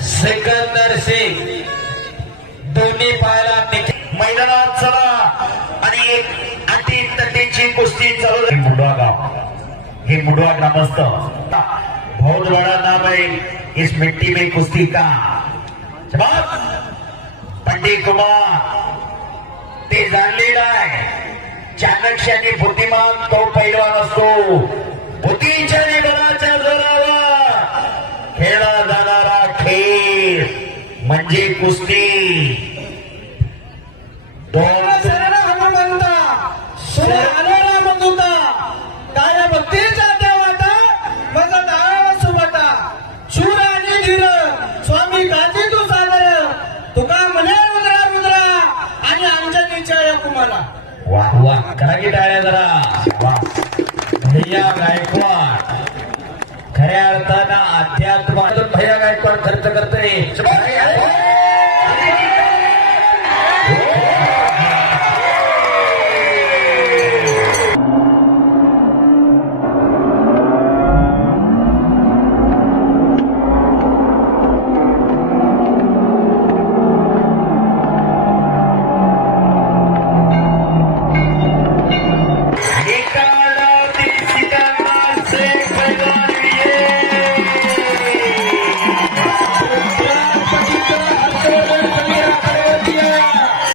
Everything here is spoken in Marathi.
सिकंदर सिंग दोन्ही पायाला मैदानात चला आणि एक अटी तटीची कुस्ती चालू झाली। मुडवा गाव हे मुडवा ग्रामस्थ बहुत बड़ा नाम है इस मिट्टी में कुश्ती का। पंडित कुमार ते जाणलेला आहे चाणक्य आणि बुद्धिमान तो पैलवान असतो। बुद्धीच्या आणि बलाच्या जोरावर खेळला जाणारा खेळ म्हणजे कुस्ती। दोन काय भक्तीचा देवाटा माझा नाव सुमटा शूर आणि धीर स्वामी काजी तू सादर तुका म्हणे रुद्रा रुद्रा आणि अंजनीच्या कुमाला। वाह वाह करा की टाळ्या जरा। वाह भैया गायकवाड खऱ्या अर्थानं अध्यात्मातून भैया गायकवाड खर्च करतोय।